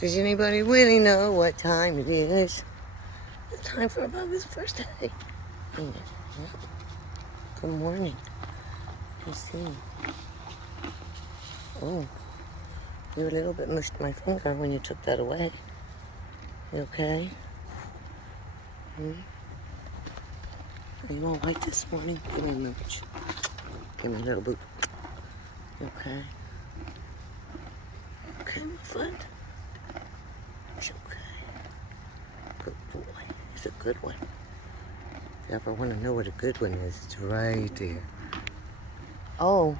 Does anybody really know what time it is? It's time for Bubba's first day. Good morning. Let's see. Oh, you a little bit mushed my finger when you took that away. You okay? Are you all right this morning? Give me a mooch. Give me a little boot. You okay? Okay, my friend. It's okay. Good boy. It's a good one. If you ever want to know what a good one is, it's right there. Oh.